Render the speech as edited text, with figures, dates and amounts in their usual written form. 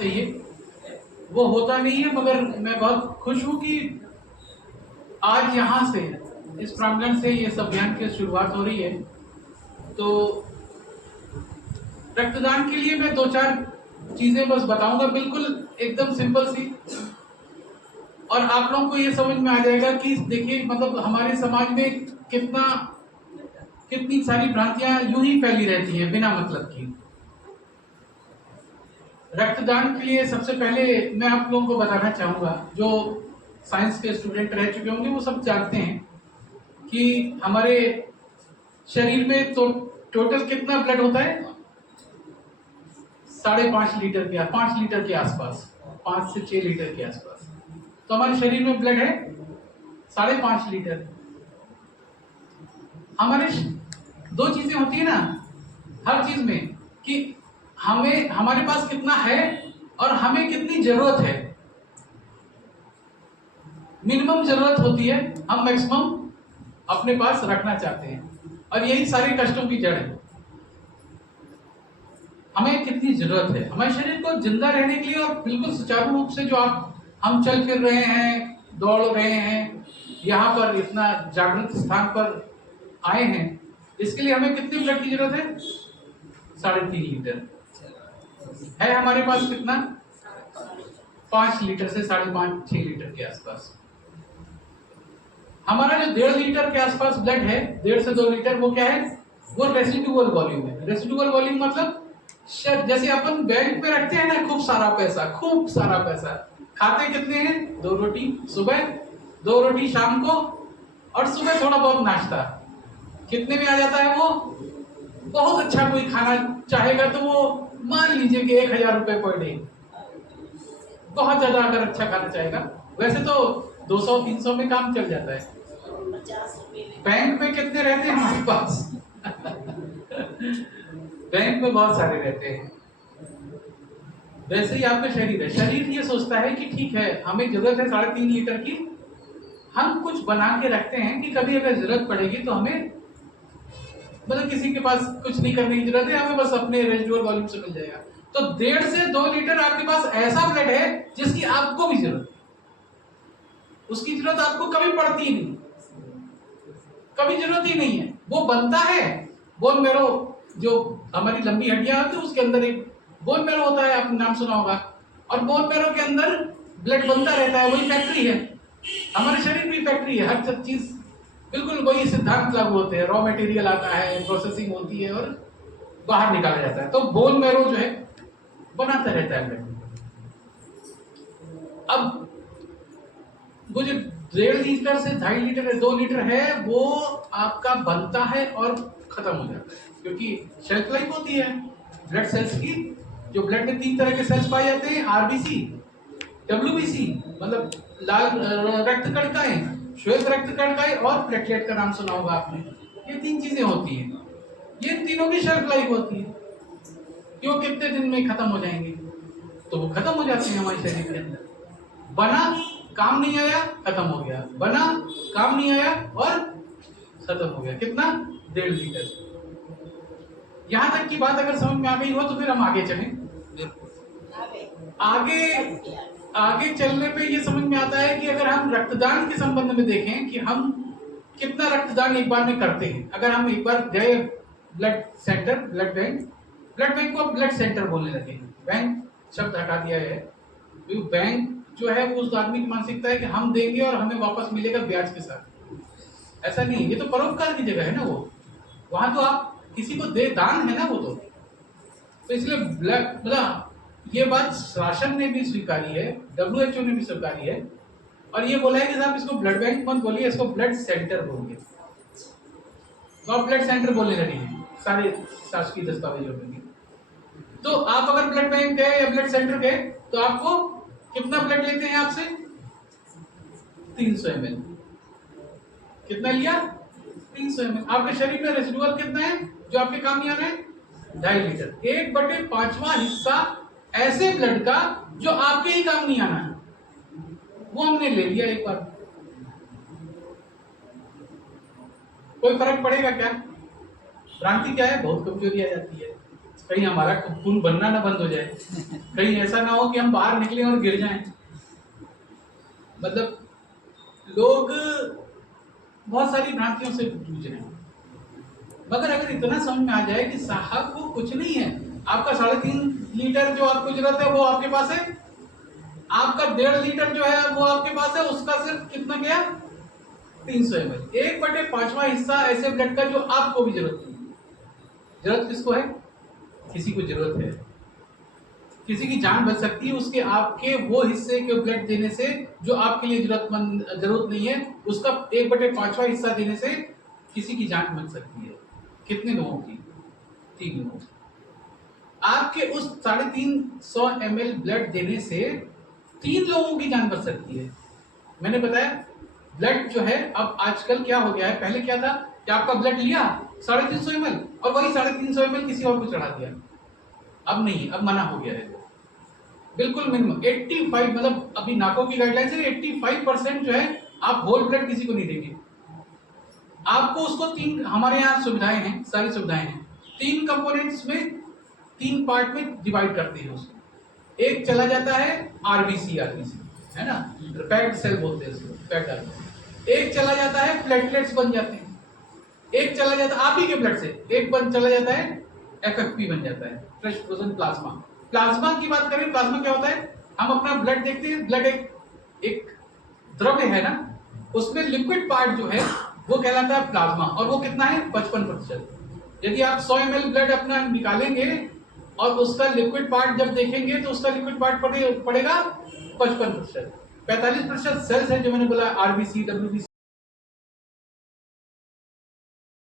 चाहिए, वो होता नहीं है। मगर मैं बहुत खुश हूँ कि आज यहाँ से, इस प्रांगण से ये इस अभियान की शुरुआत हो रही है। तो रक्तदान के लिए मैं 2-4 चीजें बस बताऊंगा, बिल्कुल एकदम सिंपल सी, और आप लोगों को ये समझ में आ जाएगा कि देखिए मतलब हमारे समाज में कितनी सारी भ्रांतियां यूं ही फैली रहती हैं बिना मतलब की। रक्तदान के लिए सबसे पहले मैं आप लोगों को बताना चाहूंगा, जो साइंस के स्टूडेंट रह चुके होंगे वो सब जानते हैं कि हमारे शरीर में तो टोटल कितना ब्लड होता है, 5.5 लीटर के 5 लीटर के आसपास, 5 से 6 लीटर के आसपास। तो हमारे शरीर में ब्लड है 5.5 लीटर। हमारे दो चीजें होती है ना हर चीज में, कि हमारे पास कितना है और हमें कितनी जरूरत है। मिनिमम जरूरत होती है, हम मैक्सिमम अपने पास रखना चाहते हैं, और यही सारे कष्टों की जड़ है। हमें कितनी जरूरत है हमारे शरीर को जिंदा रहने के लिए, और बिल्कुल सुचारू रूप से जो हम चल फिर रहे हैं, दौड़ रहे हैं, यहाँ पर इतना जागृत स्थान पर आए हैं, इसके लिए हमें कितने ब्लड की जरूरत है? 3.5 लीटर है हमारे पास। कितना? 5 लीटर से 5.5-6 लीटर के आसपास। हमारा जो 1.5 लीटर के आसपास ब्लड है, 1.5 से 2 लीटर, वो क्या है? वो रेसिडुअल वॉल्यूम है। रेसिडुअल वॉल्यूम मतलब जैसे अपन बैंक में रखते हैं ना खूब सारा पैसा, खाते कितने हैं? 2 रोटी सुबह, 2 रोटी शाम को, और सुबह थोड़ा बहुत नाश्ता। कितने में आ जाता है वो? बहुत अच्छा कोई खाना चाहेगा तो वो मान लीजिए कि 1000 रुपए पर डे, बहुत ज्यादा अगर अच्छा खाना चाहेगा। वैसे तो 200-300 में काम चल जाता है। बैंक में कितने रहते हैं हमारे पास? बैंक में बहुत सारे रहते हैं। वैसे ही आपका शरीर है, शरीर ये सोचता है कि ठीक है हमें जरूरत है 3.5 लीटर की, हम कुछ बना के रखते हैं कि कभी अगर जरूरत पड़ेगी तो हमें, मतलब किसी के पास कुछ नहीं करने की जरूरत है, हमें बस अपने रेजिडुअल वॉल्यूम से मिल जाएगा। तो 1.5 से 2 लीटर आपके पास ऐसा ब्लड है जिसकी आपको भी जरूरत है। उसकी जरूरत आपको कभी पड़ती ही नहीं, कभी जरूरत ही नहीं है। वो बनता है बोन मैरो, जो हमारी लंबी हड्डियां होती है उसके अंदर एक बोन मैरो होता है, आपने नाम सुना होगा, और बोन मैरो के अंदर ब्लड बनता रहता है, वही फैक्ट्री है। हमारे शरीर भी फैक्ट्री है, हर चीज बिल्कुल वही सिद्धांत लागू होते हैं। रॉ मटेरियल आता है, प्रोसेसिंग होती है और बाहर निकाला जाता है। तो बोन मैरो जो है बनाता रहता है ब्लड। अब वो जो 1.5 लीटर से 2.5 लीटर 2 लीटर है, वो आपका बनता है और खत्म हो जाता है, क्योंकि शेल्फ लाइफ होती है ब्लड सेल्स की। जो ब्लड में 3 तरह के सेल्स पाए जाते हैं, आरबीसी, डब्ल्यूबीसी मतलब लाल रक्त कणिकाएं, श्वेत रक्त कणिकाएं, और प्लेटलेट का नाम सुना होगा आपने। ये 3 चीजें होती हैं, ये तीनों की शेल्फ लाइफ होती है कि वो कितने दिन में खत्म हो जाएंगे। तो वो खत्म हो जाते हैं हमारे शरीर के अंदर। बना, काम नहीं आया, खत्म हो गया, बना, काम नहीं आया और खत्म हो गया। कितना? 1.5 लीटर। यहां तक की बात अगर समझ में आ गई हो तो फिर हम आगे चलें। आगे चलने पे ये समझ में आता है कि अगर हम रक्तदान के संबंध में देखें कि हम कितना रक्तदान एक बार में करते हैं। अगर हम एक बार गए ब्लड सेंटर, ब्लड बैंक को ब्लड सेंटर बोलने लगे, बैंक शब्द हटा दिया है, क्योंकि बैंक जो है वो उस आदमी की मानसिकता है कि हम देंगे और हमें वापस मिलेगा ब्याज के साथ। ऐसा नहीं है, ये तो परोपकार की जगह है ना। वो वहां तो आप किसी को दे, दान है ना वो तो इसलिए ब्लड, मतलब ये बात शासन ने भी स्वीकारी है, WHO ने भी स्वीकारी है, और ये बोला है कि साहब इसको ब्लड बैंक मत बोलिए, इसको ब्लड सेंटर बोलिए। तो आप ब्लड सेंटर बोलने लगे हैं सारे शासकीय दस्तावेजों में भी। तो आप अगर ब्लड बैंक गए या ब्लड सेंटर गए तो आपको कितना ब्लड लेते हैं आपसे? 300 ml। कितना लिया? 300 ml। आपके शरीर में रेसिडुअल कितना है जो आपके काम नहीं आ रहा है? 2.5 लीटर। 1/5वां हिस्सा ऐसे ब्लड का जो आपके ही काम नहीं आना है, वो हमने ले लिया एक बार। कोई फर्क पड़ेगा क्या? भ्रांति क्या है? बहुत कमजोरी आ जाती है। कहीं हमारा खून बनना ना बंद हो जाए, कहीं ऐसा ना हो कि हम बाहर निकलें और गिर जाएं। मतलब लोग बहुत सारी भ्रांतियों से जूझ रहे हैं। मगर अगर इतना समझ में आ जाए कि साहब वो कुछ नहीं है, आपका 3.5 लीटर जो आपको जरूरत है वो आपके पास है, आपका 1.5 लीटर जो है वो आपके पास है, उसका सिर्फ कितना गया 300 ml, 1/5वां हिस्सा ऐसे ब्लड का जो आपको भी जरूरत नहीं है। जरूरत किसको है? किसी को जरूरत है, किसी की जान बच सकती है उसके आपके वो हिस्से के ब्लड देने से जो आपके लिए जरूरत नहीं है, उसका 1/5वां हिस्सा देने से किसी की जान बच सकती है। कितने लोगों की? 3 लोगों की। आपके उस 350 ml ब्लड देने से 3 लोगों की जान बच सकती है। मैंने बताया ब्लड जो है अब आजकल क्या हो गया है, पहले क्या था कि आपका ब्लड लिया 350 ml और वही 350 ml किसी और को चढ़ा दिया। अब नहीं, अब मना हो गया है, बिल्कुल मिनिमम 85, मतलब अभी नाको की गाइडलाइन से 85% जो है आप होल ब्लड किसी को नहीं देंगे। आपको उसको 3, हमारे यहाँ सुविधाएं हैं, सारी सुविधाएं हैं, 3 कंपोनेंट्स में 3 पार्ट में डिवाइड करते हैं उसको। एक चला जाता है आरबीसी है ना, पैक्ड सेल बोलते हैं उसको, पैक्ड आरबीसी। एक चला जाता है प्लेटलेट्स बन जाते हैं, एक चला जाता है आप ही के ब्लड से, एक चला जाता है एफएफपी बन जाता है, फ्रेश फ्रोजन प्लाज्मा। प्लाज्मा की बात करें, प्लाज्मा क्या होता है? हम अपना ब्लड देखते हैं, ब्लड एक द्रव्य है ना, उसमें लिक्विड पार्ट जो है वो कहलाता है प्लाज्मा, और वो कितना है 55%। यदि आप 100 ml ब्लड अपना निकालेंगे और उसका लिक्विड पार्ट जब देखेंगे तो उसका लिक्विड पार्ट पड़ेगा 55%। 45% सेल्स है जो मैंने बोला, आरबीसी, डब्ल्यूबीसी